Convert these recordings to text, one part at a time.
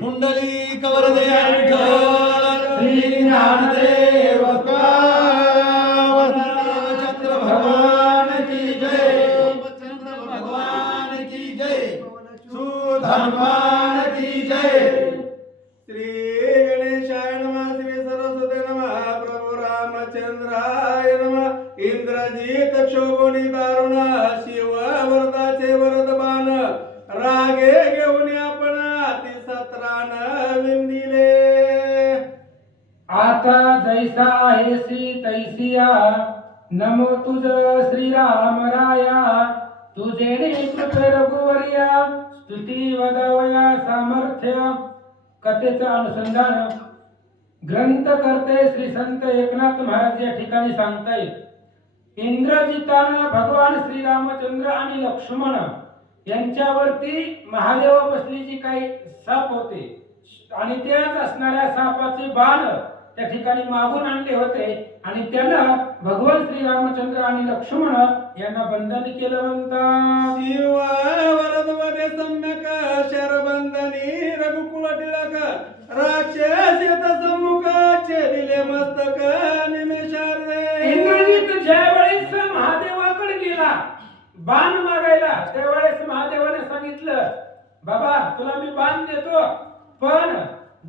कुंडली कवरदे विठ्ठल श्री ज्ञानदेव चंद्र भगवान कथेचं अनुसंधान ग्रंथ करते श्री संत एकनाथ महाराज या ठिकाणी सांगतायत इंद्रजितानं भगवान श्री रामचंद्र आणि लक्ष्मण यांच्यावरती महादेव बसलीची काही साप होते. आणि त्याच असणाऱ्या सापाचे बाण त्या ठिकाणी मागून आणले होते. आणि त्यानं भगवान श्री रामचंद्र आणि लक्ष्मण यांना बंधन केलं म्हणतात. शिव वरदवदे सम्यक शरबंधनी रघुकुल टिळक राक्षस येत सम्मुख दिले मस्तक निमेशार्दे इंद्रजित ज्या वेळेस महादेवाकडे गेला बाण मागायला त्यावेळेस महादेवाने सांगितलं बाबा तुला मी बाण देतो पण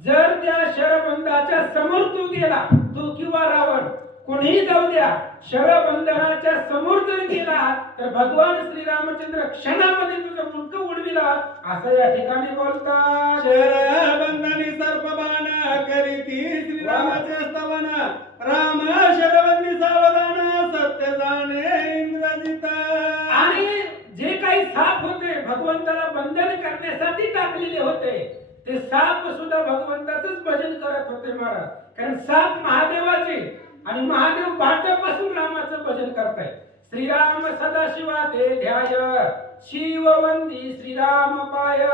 जर त्या शरबंधाच्या समोर तू गेला तू किंवा रावण कोणीही जाऊ द्या. शरबंधनाच्या समोर जर गेला तर भगवान श्रीरामचंद्र क्षणामध्ये तुझं मुंडक उडविला असं या ठिकाणी बोलतात. शरबंधनी सर्पबाण करीती श्रीरामाचे स्तवन. राम शरबंदी सावधान सत्य जाणे इंद्रजित. आणि जे काही साप होते भगवंताला बंधन करण्यासाठी टाकलेले होते ते साप सुद्धा भगवंताचंच भजन करत होते महाराज. कारण साप महादेवाचे आणि महादेव भाटापासून रामाचं भजन करताय. श्रीराम सदाशिवा ते ध्याय शिववंदी श्रीराम पाय.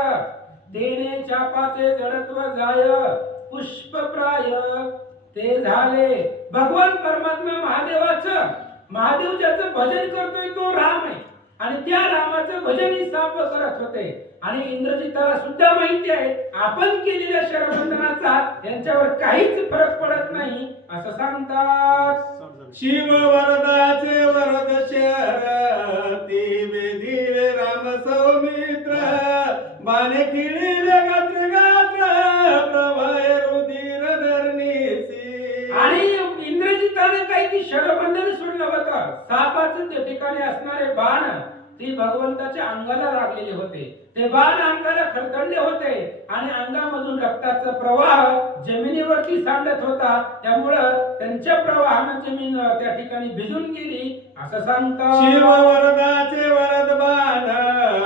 देणे चापाचे जडत्व जाय. पुष्पप्राय. ते झाले. भगवान परमात्मा महादेवाचं. महादेव ज्याचं भजन करतोय तो राम आहे. आणि त्या रामाचं भजन ही साप करत होते. आणि इंद्रजिताला सुद्धा माहिती आहे आपण केलेल्या शरबंधनाचा यांच्यावर काहीच फरक पडत नाही असं सांगतात. शिव वरदाचे वरद शहर ती वेदिले राम सौमित्र बाणे इंद्रजिताने काही ती शरबंधन सोडलं होतं. सापाचं त्या ठिकाणी असणारे बाण ती भगवंताच्या अंगाला लागलेले होते. ते बाण अंगाला खरतडले होते आणि अंगामधून रक्ताचा प्रवाह जमिनीवरती सांडत होता. त्यामुळं त्यांच्या प्रवाहानं जमीन त्या ठिकाणी भिजून गेली. असं शिव सांगतात. वरदाचे वरद बाण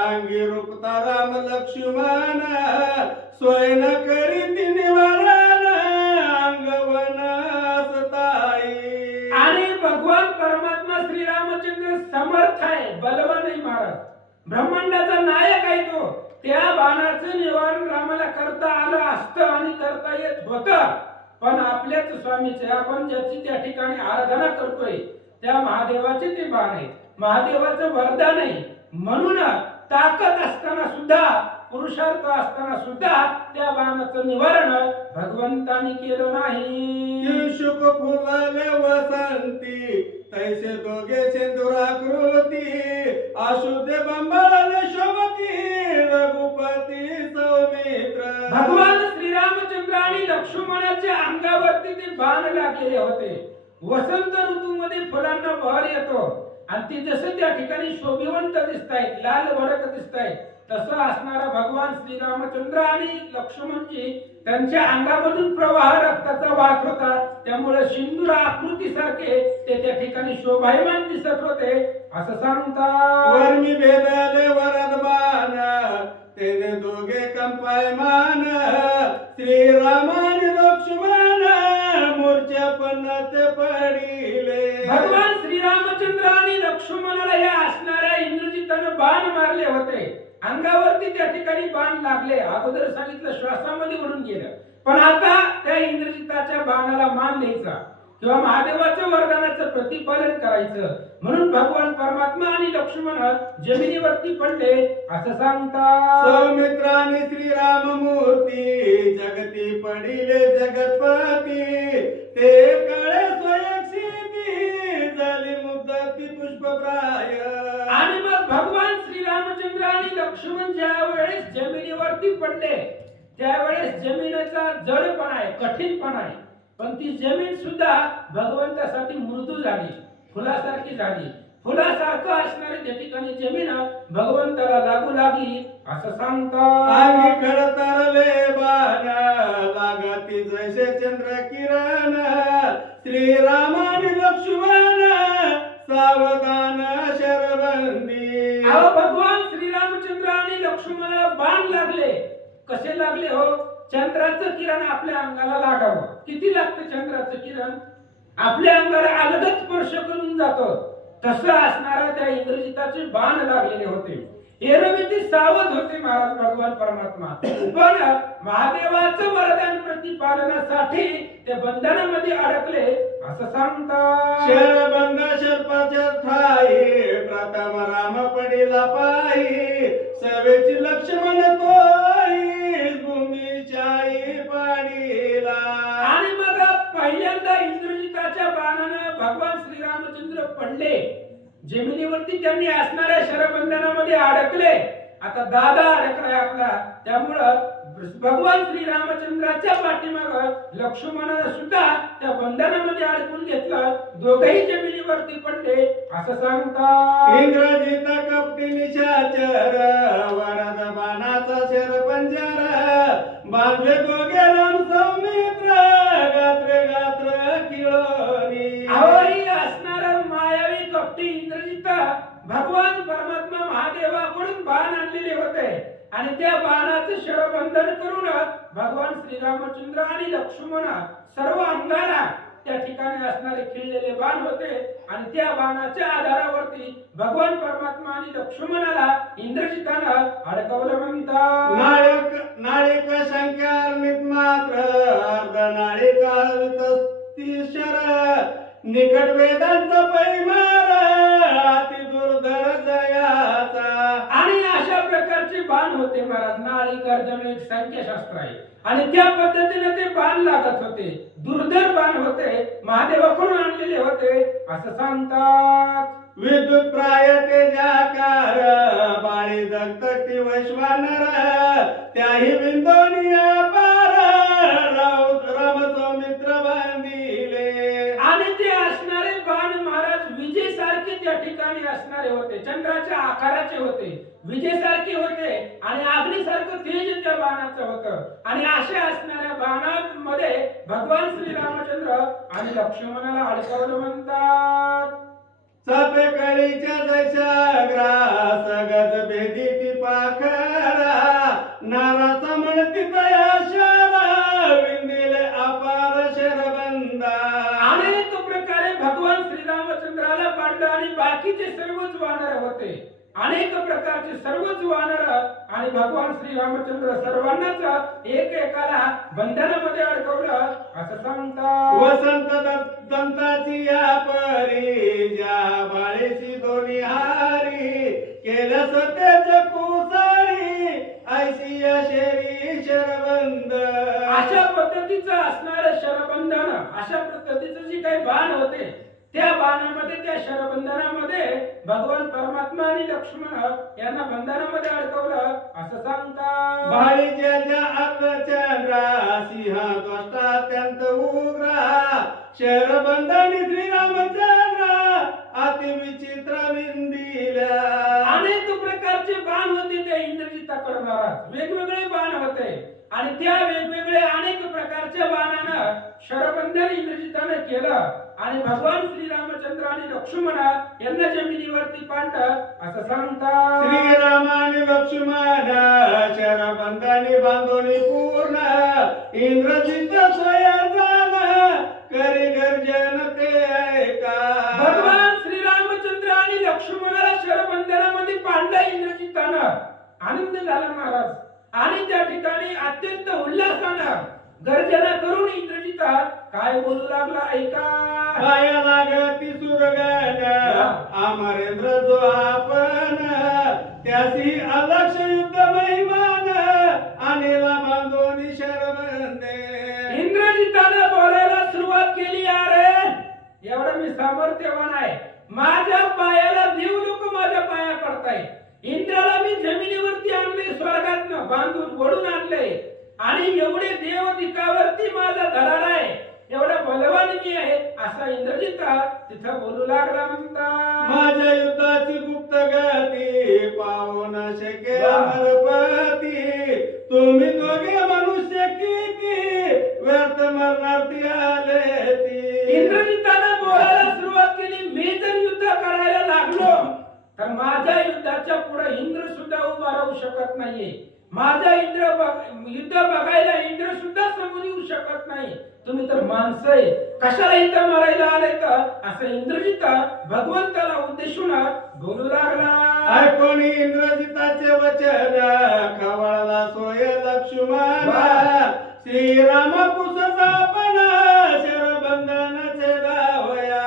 अंगी रूपता राम लक्ष्मण स्वयं आपण ज्याची त्या ठिकाणी आराधना करतोय. त्या महादेवाचे ते बाण आहे महादेवाचं वरदान आहे. म्हणून ताकद असताना सुद्धा पुरुषार्थ असताना सुद्धा त्या बाणाचं निवारण भगवंतानी केलं नाही. शुक फुलले वसंती तैसे दोघे सिंदुराकृती अशुद्ध बंबळले शोभती रघुपती सौमित्र. भगवान श्रीरामचंद्र आणि लक्ष्मणाच्या अंगावरती ते बाण लागलेले होते. वसंत ऋतूमध्ये फुलांना बहर येतो. आणि ते जसं त्या ठिकाणी शोभिवंत दिसतायत लाल भडक दिसतायत तसं असणारा भगवान श्रीरामचंद्र आणि लक्ष्मणजी त्यांच्या अंगामधून प्रवाह रक्ताचा वाहत होता. त्यामुळे सिंदूर आकृतीसारखे ते त्या ठिकाणी शोभायमान दिसत होते असं सांगतात. वर्मी भेदले वरद बाण तेने दोघे कंपायमान श्रीरामाने लक्ष्मण. मोर्चा पन्नात पडिले. भगवान श्रीरामचंद्र आणि लक्ष्मणाला या असणाऱ्या इंद्रजितानं बाण मारले होते. अंगावरती त्या ठिकाणी बाण लागले. अगोदर सांगितलं श्वासामध्ये उडून गेलं. पण आता त्या इंद्रजिताच्या बाणाला मान द्यायचा. किंवा महादेवाच्या वरदानाचं प्रतिपालन करायचं. म्हणून भगवान परमात्मा आणि लक्ष्मण जमिनीवरती पडले असं सांगतात सौमित्राने श्रीराम मूर्ती पडिले जगतपती. ते काळे स्वयंक्षेती झाली मुद्दती पुष्पप्राय. आणि मग भगवान श्रीरामचंद्र आणि लक्ष्मण ज्या वेळेस जमिनीवरती पडले त्यावेळेस जमिनीचा जडपणा आहे कठीणपणा आहे. पण ती जमीन सुद्धा भगवंतासाठी मृदू झाली फुलासारखी झाली. फुलासारखं असणारी त्या ठिकाणी जमीन भगवंताला लागू लागली असं सांगतात. खडतरले बाण लागती जैसे चंद्र किरण श्रीराम आणि लक्ष्मण सावधान शरबंदी. अहो भगवान श्रीरामचंद्र आणि लक्ष्मणाला बाण लागले. कसे लागले हो? चंद्राचं किरण आपल्या अंगाला लागावं. किती लागतं चंद्राचं किरण? आपल्या अंगाला अलगच स्पर्श करून जातो. तसं असणारा त्या इंद्रजिताचे बाण लागलेले होते. एरवी ते सावध होते महाराज भगवान परमात्मा. पण महादेवाचं वरदान प्रतिपादनासाठी ते बंधनामध्ये अडकले असं सांगतात. शरबंद शर्पाच्या ठाई प्रथम राम पडिला पायी सवेची लक्ष्मण तोई. भगवान श्रीरामचंद्र पडले. जमिनीवरती त्यांनी असणाऱ्या शरबंधनामध्ये अडकले. आता दादा अडकलाय आपला. त्यामुळं भगवान श्रीरामचंद्राच्या पाठीमाग लक्ष्मणानं सुद्धा त्या बंधनामध्ये अडकून घेतलं. दोघही जमिनीवरती पडले असं सांगतात. इंद्रजित कपटी निशाचर वरद बाणाचा शर पंजर बांधले दोघे राम सौमित्र गात्र गात्र किळोनी आवरी असणारा मायावी कपटी इंद्रजित. भगवान परमात्मा महादेवाकडून बाण आणलेले होते. आणि त्या बाणाचं शरबंधन करून भगवान श्रीरामचंद्र आणि लक्ष्मण सर्व अंगाला त्या ठिकाणी असणारे खिळलेले बाण होते. आणि त्या बाणाच्या आधारावरती भगवान परमात्मा आणि लक्ष्मणाला इंद्रजितानं अडकवलं म्हणतात नाळिक नाळिक शंकर मात्र अर्ध नाळिका शर निकट वेदांत पैमार दुर्धर जयाचा आणि अशा प्रकारचे बाण होते महाराज. नाळी कर्दम एक संख्याशास्त्र आहे. आणि त्या पद्धतीने ते बाण लागत होते. दुर्धर बाण होते. महादेवाकडून आणलेले होते. असं सांगतात. विद्युत प्राय तेजाकार बाळी दत्तटी वैश्वानर त्याही बिंदोनिया पार राव ठिकाणी असणारे होते चंद्राच्या आकाराचे होते विजेसारखे होते आणि अग्निसारखं तेज त्या बाणाचं होतं. आणि अशा असणाऱ्या बाणांमध्ये भगवान श्री रामचंद्र आणि लक्ष्मणाला अडकवलं म्हणतात. चापे कळीच्या जैसा गज भेदी पाखरा नारा आणि बाकीचे सर्वच वानर होते. अनेक प्रकारचे सर्वच वानर आणि भगवान श्रीरामचंद्र सर्वांनाच एक एकाला बंधनामध्ये अडकवलं असं सांगतात. वसंत दंताची या परी ज्या बाळेची दोन्ही हारी केलं सतेज कुसारी ऐशी या शेरी शरबंद. अशा पद्धतीचं असणारं शरबंधन अशा पद्धतीचं जे काही बाण होते त्या बाणामध्ये त्या शरबंधनामध्ये भगवान परमात्मा आणि लक्ष्मण यांना बंधनामध्ये अडकवलं असं सांगतात. भाळीच्या अर्धचंद्रा सिंह द्वष्टा अत्यंत उग्रा शरबंधनी श्रीरामचंद्र अति विचित्र विंदिल्या अनेक प्रकारचे बाण होते त्या इंद्रजिताकडे महाराज. वेगवेगळे बाण होते. आणि त्या वेगवेगळ्या अनेक प्रकारच्या बाणानं शरबंधन इंद्रजितानं केलं. आणि भगवान श्रीरामचंद्र आणि लक्ष्मण यांना जमिनीवरती पाडलं. असं सांगतात. श्रीराम आणि लक्ष्मण शरबंधनी बांधोनी पूर्ण इंद्रजित स्वयंजान करी गर्जन ते ऐका. भगवान श्रीरामचंद्र आणि लक्ष्मणाला शरबंधनामध्ये पाडलं इंद्रजितानं आनंद झाला महाराज. आणि त्या ठिकाणी अत्यंत उल्हासानं गर्जना करून इंद्रजिता काय बोलू लागला ऐका. पाया लागती सुरगण अमरेंद्र जो आपण त्यासी अलक्ष युद्ध महिमान आणेला बांधून शरबंदे एवढं मी सामर्थ्यवान आहे. माझ्या पायाला देव लोक माझ्या पाया पडताय. इंद्राला मी जमिनीवरती आणले स्वर्गातनं बांधून ओढून आणले आणि एवढे देव दिकावरती माझा धरार आहे. एवढा बलवान मी आहे असा इंद्रजिता तिथं बोलू लागला म्हणता. माझ्या युद्धाची गुप्त गती पाहू न शके अमरपती तुम्ही दोघे मनुष्य किती? व्यर्थ मरणार ती आले. माझ्या युद्धाच्या पुढे इंद्र सुद्धा उभा राहू शकत नाहीये. माझा इंद्र युद्ध बघायला इंद्र सुद्धा समोर येऊ शकत नाही. तुम्ही तर माणसं आहे कशाला इथं मारायला आले तर? असं इंद्रजिता भगवंताला उद्देशून बोलू लागला. ऐकून इंद्रजिताचे वचन खवळला सोय लक्ष्मण. श्रीराम पुसता पण शरबंधनाचे बोलू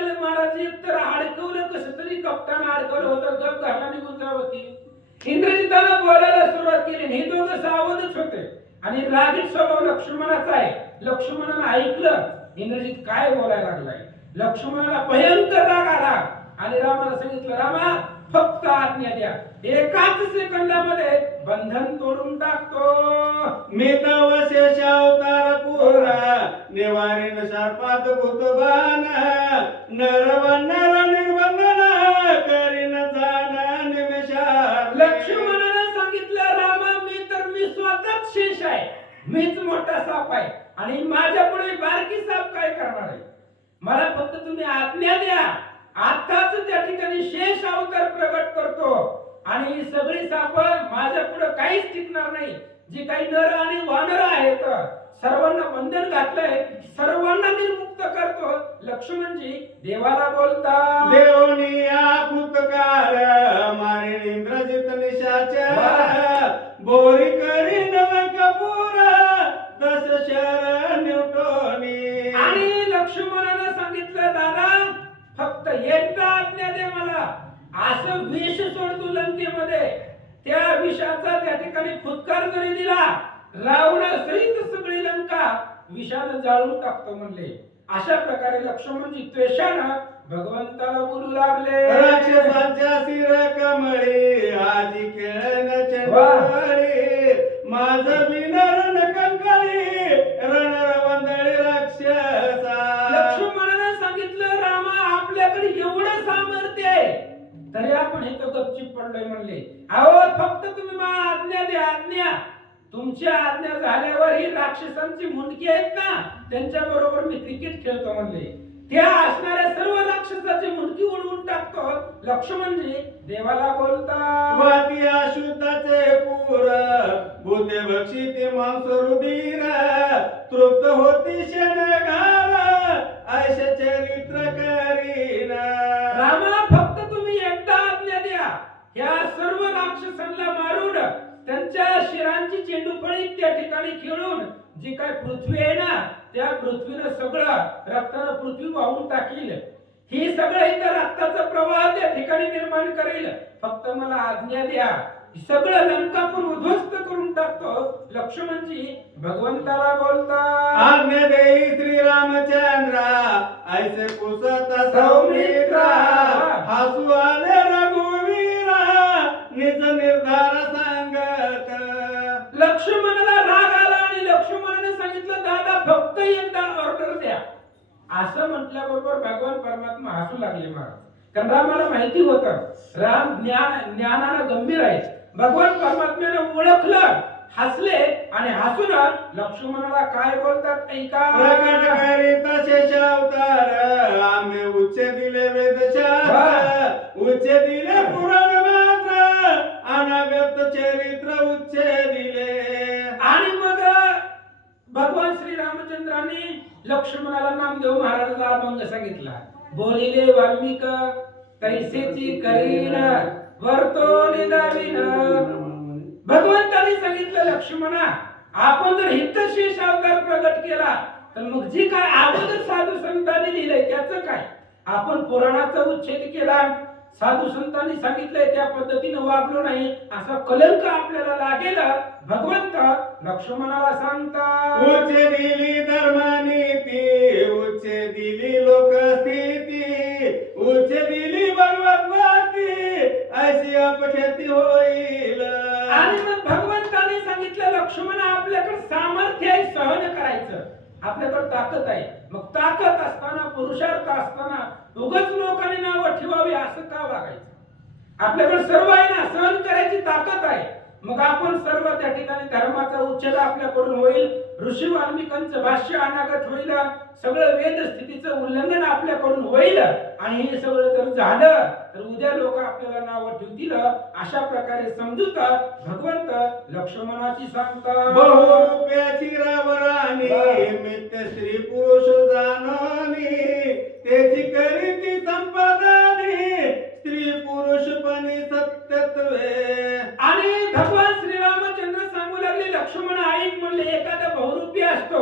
लागलं महाराज एक तर अडकवलं कसं तरी कप्तान अडकवलं होतं गप घाला निघून जावं होती. इंद्रजितानं बोलायला सुरुवात केली हे दोघं सावधच होते. आणि रागीट स्वभाव लक्ष्मणाचा आहे. लक्ष्मणानं ऐकलं इंद्रजित काय बोलायला लागलाय? लक्ष्मणाला भयंकर राग आला. आणि रामाला सांगितलं रामा फक्त आज्ञा द्या. एकाच सेकंदामध्ये बंधन तोडून टाकतो. मी तव शेष अवतार पूर्ण निवारीन शार्पात भूतबान नरवन्नर निर्बंधन करीन जाण निमेषात लक्ष्मणानं सांगितलं रामा मी तर मी स्वतःच शेष आहे. मीच मोठा साप आहे. आणि माझ्या पुढे बारकी साप काय करणार आहे? मला फक्त तुम्ही आज्ञा द्या. आताच त्या ठिकाणी शेष अवतार प्रगट करतो. आणि ही सगळी साप माझ्या पुढे काहीच टिकणार नाही. जी काही नर आणि वानर आहेत सर्वांना बंधन घातलंय सर्वांना निर्मुक्त करतो. लक्ष्मणजी देवाला बोलता. देवनी जाळून टाकतो म्हणले. अशा प्रकारे लक्ष्मणजी त्वेषानं भगवंताला बोलू लागले. राक्षसांच्या सिर कमळी आजी खेळन माझ विनरण कंकाळी रणर वंदळी राक्षसा. लक्ष्मणानं सांगितलं रामा आपल्याकडे एवढं सामर्थ्य आहे. तरी आपण इथं गपचिप पडलोय म्हणले. अहो फक्त तुम्ही मला आज्ञा द्या आज्ञा तुमची आज्ञा झाल्यावर ही राक्षसांची मुंडकी आहेत ना? त्यांच्या बरोबर मी क्रिकेट खेळतो म्हणले. त्या असणाऱ्या सर्व राक्षसाची मुंडकी उडवून टाकतो. लक्ष्मणजी देवाला बोलता. वाती अशुद्धाचे पूर भूते भक्षिते मांस रुधिर. तृप्त होती शनगार ऐश चरित्र करीन. रामा फक्त तुम्ही एकदा आज्ञा द्या. ह्या सर्व राक्षसांना मारून त्यांच्या शिरांची चेंडूफळी त्या ठिकाणी खेळून जी काय पृथ्वी आहे ना त्या पृथ्वीनं सगळं रक्तानं पृथ्वी वाहून टाकील. ही सगळं इथं रक्ताचा प्रवाह त्या ठिकाणी निर्माण करेल. फक्त मला आज्ञा द्या सगळं लंका पण उद्ध्वस्त करून टाकतो. लक्ष्मणजी भगवंताला बोलता आज्ञा देई श्रीरामचंद्र ऐसे कुसत सौमित्रा हसू आले रघुवीरा निज निर्धार लक्ष्मणाला राग आला आणि लक्ष्मणाने सांगितलं दादा फक्त एकदा ऑर्डर द्या. असं म्हटल्याबरोबर भगवान परमात्मा हसू लागले महाराज. कारण रामाला माहिती होतं राम ज्ञान ज्ञानानं गंभीर आहे. भगवान परमात्म्याने ओळखलं हसले आणि हसून लक्ष्मणाला काय बोलतात ऐका. प्रकट करीत शेष अवतार आम्ही उच्च दिले वेदशास्त्र उच्च दिले पुराण अनागत चरित्र उच्चे दिले आणि मग भगवान श्री रामचंद्रांनी लक्ष्मणाला नामदेव महाराजाचा अभंग सांगितला. बोलिले वाल्मिक तैसेची करीन वर्तो निदाविन. भगवंताने सांगितलं लक्ष्मणा आपण जर हितशेष अवतार प्रगट केला तर मग जी काय अगोदर साधू संतांनी लिहिलंय त्याचं काय? आपण पुराणाचा उच्छेद केला. साधू संतांनी सांगितलंय त्या पद्धतीने वागलो नाही. असा कलंक आपल्याला लागेल भगवंत लक्ष्मणाला सांगतात उच्च दिली धर्मनीती उच्च दिली लोकस्थिती उच्च दिली भगवती अशी अपख्याती होईल. आणि मग भगवंताने सांगितलं लक्ष्मण आपल्याकडे सामर्थ्य आहे सहन करायचं. आपल्याकडे ताकद आहे. मग ताकद असताना पुरुषार्थ असताना उगच लोकांनी नावं ठेवावी असं का वागायचं आपल्याकडे सर्व आहे ना सहन करायची ताकद आहे. मग आपण सर्व त्या ठिकाणी धर्माचा उच्छेद आपल्याकडून होईल. ऋषी वाल्मिकांचं भाष्य अनागत होईल. सगळं वेद स्थितीचं उल्लंघन आपल्याकडून होईल. आणि हे सगळं जर झालं तर उद्या लोक आपल्याला नावं ठेवतील. अशा प्रकारे समजूत भगवंत लक्ष्मणाची रावराणी मित्य स्त्री पुरुष जाणनी तेची करीती स्त्री पुरुषपणी सत्यत्वे. आणि भगवान श्रीरामचंद्र सांगू लागले लक्ष्मण ऐक म्हणले एखादा बहुरूपी असतो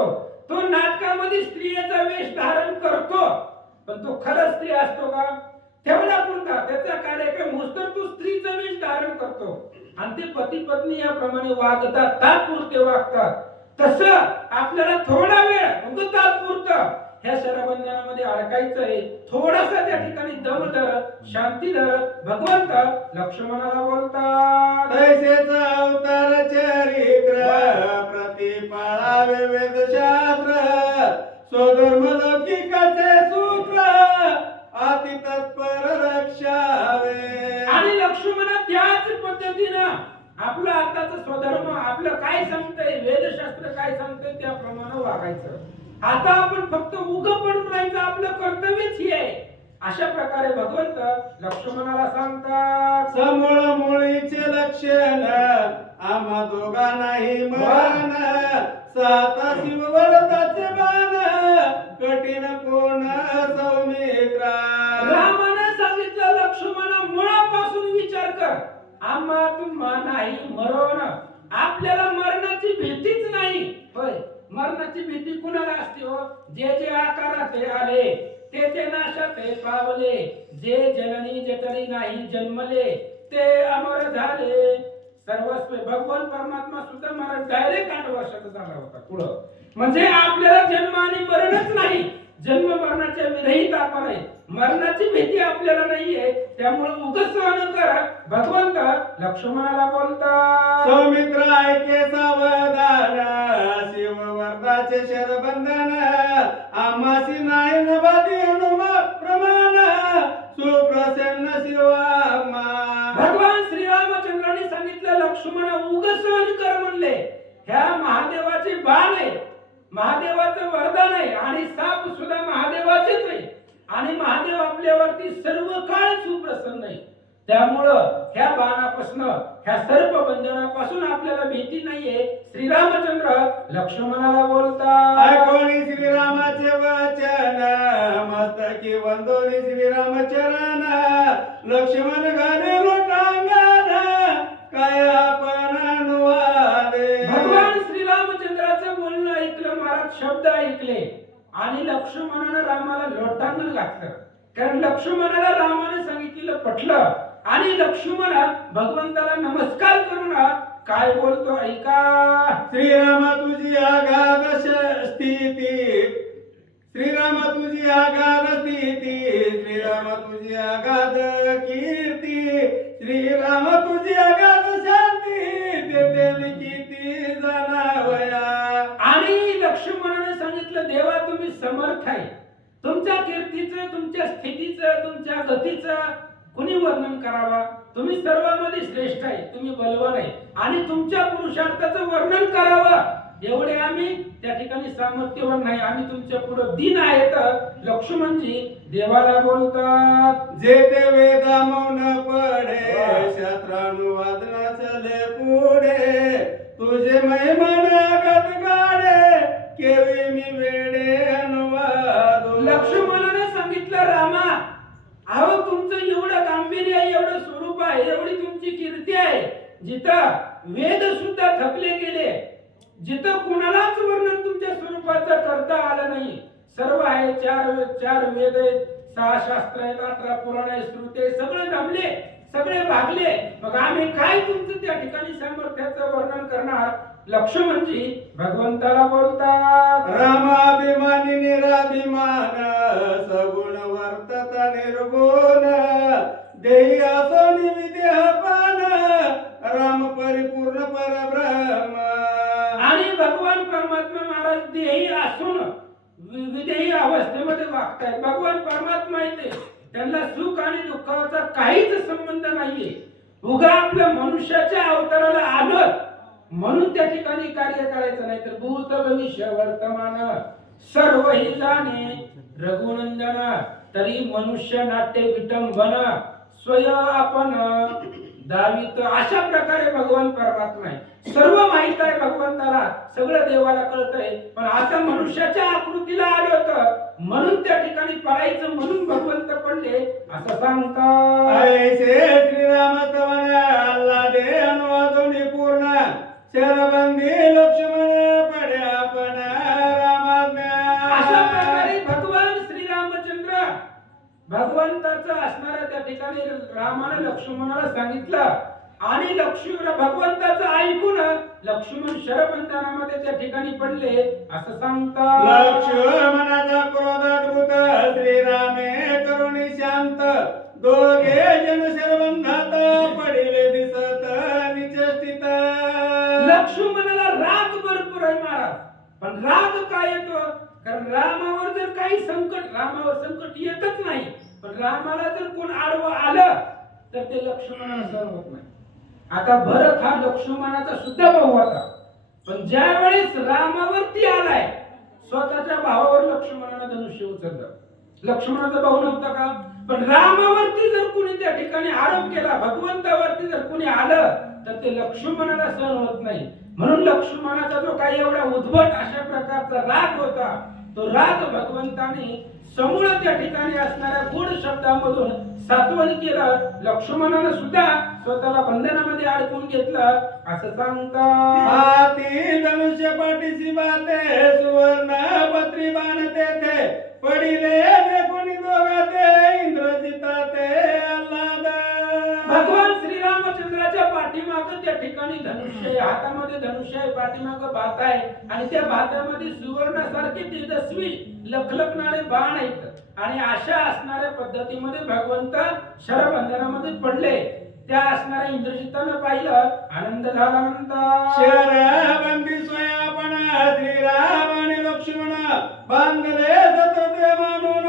तो नाटकामध्ये स्त्रियेचा वेश धारण करतो पण तो खरा स्त्री असतो का? तेवढा पुरता त्याचा कार्यक्रम होस तो स्त्रीचा वेश धारण करतो. आणि ते पती पत्नी याप्रमाणे वागतात तात्पुरते वागतात. तसं आपल्याला थोडा वेळ उग तात्पुरतं ह्या शरबंधनामध्ये अडकायचं आहे. थोडासा त्या ठिकाणी दम धर शांती धर. भगवंत लक्ष्मणाला बोलतात. तैसेच अवतार चरित्र प्रतिपाळावे वेदशास्त्र स्वधर्म लौकिकाचे सूत्र अति तत्पर रक्षावे. आणि लक्ष्मण त्याच पद्धतीनं आपलं आताच स्वधर्म आपलं काय सांगतंय वेदशास्त्र काय सांगतंय त्याप्रमाणे वागायचं. आता आपण फक्त उग पडून राहायचं आपलं कर्तव्यच हे आहे. अशा प्रकारे भगवंत लक्ष्मणाला सांगतात. समूळ मुळीचे लक्षण आम्हा दोघांनाही मरण. साता शिववरदाचे बाण कठीण कोण सौमित्रा. रामाने सांगितलं लक्ष्मण मुळापासून विचार कर. आम्हा तुम्हा नाही मरण. आपल्याला मरणाची भीतीच नाही. होय. मरणाची भीती कुणाला असते हो? जे जे आकारात आले ते ते नाशात पावले. जे जननी जटनी नाही जन्मले ते अमर झाले. सर्वस्व भगवान परमात्मा सुद्धा मला डायरेक्ट आठ वर्षाचा झाला होता पुढं. म्हणजे आपल्याला जन्म आणि मरणच नाही. जन्म मरणाच्या विरहित आपण आहे. मरणाची भीती आपल्याला नाहीये. त्यामुळे उगस सहन करा. भगवंत लक्ष्मणाला बोलतात सौमित्र ऐके सावधान शिववरदाचे शरबंधन आमासी लोटांगण घातलं. कारण लक्ष्मणाला रामाने सांगितलेलं पटलं. आणि लक्ष्मण भगवंताला नमस्कार करून काय बोलतो ऐका. श्रीराम तुझी श- स्थिती. श्रीराम तुझी आगाध स्थिती. श्रीराम तुझी आगाध कीर्ती. श्रीराम तुझी आगाध शांती. तेथे किती जाणावया आणि लक्ष्मणाने सांगितलं देवा तुम्ही समर्थ आहे. तुमच्या कीर्तीचं तुमच्या स्थितीचं तुमच्या गतीचं कुणी वर्णन करावा? तुम्ही सर्वांमध्ये श्रेष्ठ आहे तुम्ही बलवान आहे. आणि तुमच्या पुरुषार्थाचं वर्णन करावं. एवढे आम्ही त्या ठिकाणी सामर्थ्यवान नाही. आम्ही तुमच्यापुढे दिन आहेत. लक्ष्मणजी देवाला बोलतात. जे ते वेद मौन पडे शास्त्रानुवाद न चले पुढे. तुझे महिमन गाडे केवी मी वेळ अनुवाद लक्ष्मणाने सांगितलं रामा अहो तुमचं एवढं गांभीर्य आहे एवढं स्वरूप आहे एवढी तुमची कीर्ती आहे. जिथं वेद सुद्धा थकले गेले जिथं कुणालाच वर्णन तुमच्या स्वरूपाचं करता आलं नाही. सर्व आहे चार चार वेद आहेत सहा शास्त्र आहेत अठरा पुराण आहे श्रुते सगळे जमले सगळे भागले. मग आम्ही काय तुमचं त्या ठिकाणी सामर्थ्याचं वर्णन करणार? लक्ष म्हणजे भगवंताला बोलतात. रामाभिमानी निराभिमान सगुण वर्तता निर्गुण. देही असो निविदेहपान राम परिपूर्ण परब्रह्म. आणि भगवान परमात्मा महाराज देही असून विदेही अवस्थेमध्ये वागतायत. भगवान परमात्मा येते त्यांना सुख आणि दुःखाचा काहीच संबंध नाहीये. उगा आपल्या मनुष्याच्या अवताराला आलं म्हणून त्या ठिकाणी कार्य करायचं नाही तर भूत भविष्य वर्तमान सर्व हे जाणे रघुनंदन. तरी मनुष्य नाट्य विटंबना. स्वय आपण दावित अशा प्रकारे भगवान परमात्मा आहे. सर्व माहीत आहे भगवंताला सगळं देवाला कळतंय पण आता मनुष्याच्या आकृतीला आलं होतं. म्हणून त्या ठिकाणी पडायचं म्हणून भगवंत पडले असं सांगतात. श्रीराम पूर्ण शरबंदी लक्ष्मण भगवंताचं असणाऱ्या त्या ठिकाणी रामाने लक्ष्मणाला सांगितलं. आणि लक्ष्मण भगवंताचं ऐकून लक्ष्मण शरबंधनामध्ये त्या ठिकाणी पडले असं सांगतात. लक्ष्मणाचा क्रोध द्रुत श्रीरामे करुणी शांत. दोघे जन शरबंधात पडिले दिसत निचेष्टित. लक्ष्मणाला राग भरपूर आहे महाराज. पण राग काय येतो? कारण रामावर जर काही संकट रामावर संकट येतच नाही पण रामाला जर कोण आडवं आलं तर ते लक्ष्मणाला सहन होत नाही. आता भरत हा लक्ष्मणाचा सुद्धा भाऊ होता. पण ज्या वेळेस रामावरती आलाय स्वतःच्या भावावर लक्ष्मणानं धनुष्य उचललं. लक्ष्मणाचा भाऊ नव्हता का? पण रामावरती जर कुणी त्या ठिकाणी आरोप केला भगवंतावरती जर कुणी आलं तर ते लक्ष्मणाला सहन होत नाही. म्हणून लक्ष्मणाचा जो काही एवढा उद्भट अशा प्रकारचा राग होता तो राग भगवंताने समूळ त्या ठिकाणी असणाऱ्या गोड शब्दामधून सात्वन केलं. लक्ष्मणानं सुद्धा स्वतःला बंधनामध्ये अडकून घेतलं. असं सांगतात. हाती धनुष्य बाते सुवर्ण पत्री बाण तेथे पडिले देखुनी दोघा ते इंद्रजिता ते आल्हाद. भगवान श्रीरामचंद्राच्या पाठीमाग त्या ठिकाणी धनुष्य हातामध्ये धनुष्य आहे पाठीमाग भात आहे. आणि त्या भातामध्ये सुवर्णासारखे तेजस्वी लखलखणारे बाण आहेत आणि अशा असणाऱ्या पद्धतीमध्ये भगवंत शरबंधनामध्ये पडले. त्या असणाऱ्या इंद्रजितानं पाहिलं आनंद झाला म्हणतात शरबंदी स्वयापण श्रीराम आणि लक्ष्मण बांधले सतते मानून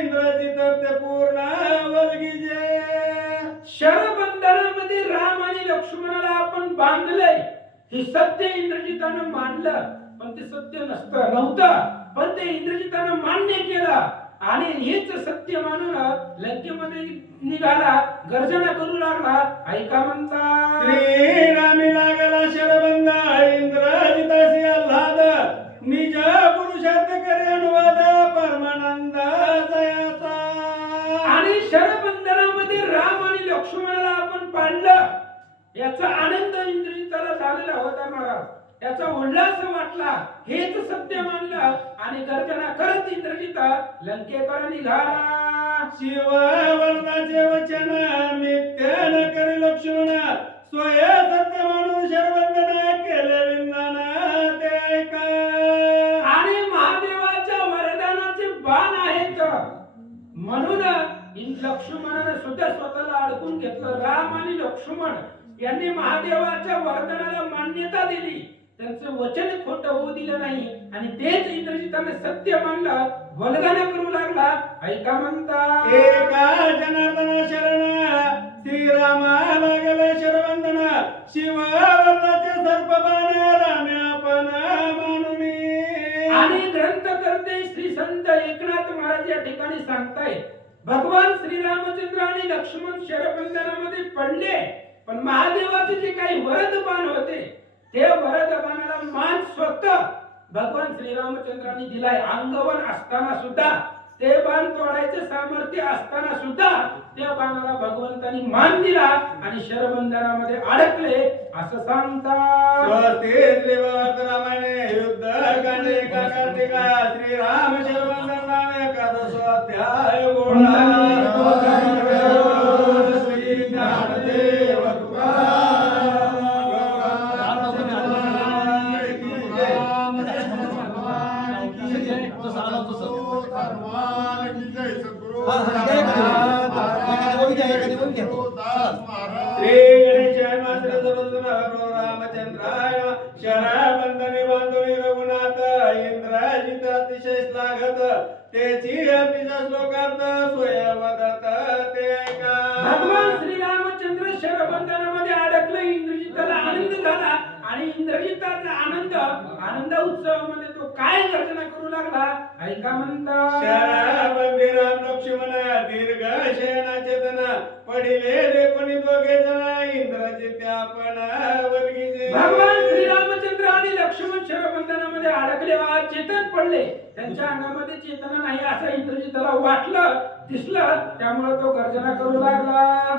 इंद्रजित ते पूर्ण वलगीजे शरबंधनामध्ये राम आणि लक्ष्मणाला आपण बांधलंय. हे सत्य इंद्रजितानं मानलं पण ते सत्य नसतं नव्हतं. पण ते इंद्रजितानं मान्य केलं. आणि हेच सत्य मानून लंकेमध्ये निघाला गर्जना करू लागला. ऐका म्हणता. श्रीरामी लागला शरबंद इंद्रजिताशी आल्हाद. निज पुरुषार्थ करे अनुवाद परमानंद आणि शरबंधनामध्ये राम आणि लक्ष्मणाला आपण पाडलं. याचा आनंद इंद्रजिताला झालेला होता महाराज याचा असं वाटला. हेच सत्य मानलं आणि गर्जना करत इंद्रजित लंकेकर निघाला शिव वर्णाचे वचन नित्य न करे लक्ष्मण स्वय सत्य मानून शरबंदन केले विंदन ते ऐका आणि महादेवाच्या वरदानाचे बाण आहेत. म्हणून लक्ष्मणाने सुद्धा स्वतःला अडकून घेतलं. राम आणि लक्ष्मण यांनी महादेवाच्या वरदानाला मान्यता दिली. त्यांचं वचन खोटं होऊ दिलं नाही. आणि तेच इंद्रजिताने सत्य मानलं. वल्गना करू लागला. ऐका म्हणता. एका जनार्दन शरण श्रीरामा लागले शरबंदन शिव वर्णाचे सर्पबाण रामे आपण मानुनी आणि ग्रंथकर्ते श्री संत एकनाथ महाराज या ठिकाणी सांगतायत भगवान श्रीरामचंद्र आणि लक्ष्मण शरबंधनामध्ये पडले. पण महादेवाचे जे काही वरद बाण होते ते वरद बाणाला मान स्वतः भगवान श्रीरामचंद्रांनी दिलाय. अंगवन असताना सुद्धा ते बाण तोडायचे सामर्थ्य असताना सुद्धा त्या बाणाला भगवंतानी मान दिला आणि शरबंधनामध्ये अडकले. असं सांगतात. युद्ध कार्तिका श्रीराम गोडा श्री गणेशाय मात्र रामचंद्राय शराबंधने बांधुनी रघुनाथ अतिशय तेची अतिशय श्लोकार्थ स्वयंवदत ते ऐका. भगवान श्रीरामचंद्र शरबंधनामध्ये अडकले इंद्रजिताला आनंद झाला. आणि इंद्रजिताचा आनंद आनंद उत्सवामध्ये काय गर्जना करू लागला? ऐका राम लक्ष्मण दीर्घ शयना चेतन पडिले देखोनी दोघे जण इंद्रजित आपण वर्गीचे भगवान श्रीरामचंद्र आणि लक्ष्मण शरबंधनामध्ये अडकले. आज चेतन पडले. त्यांच्या अंगामध्ये चेतना नाही असं इंद्रजिताला वाटलं दिसलं. त्यामुळे तो गर्जना करू लागला.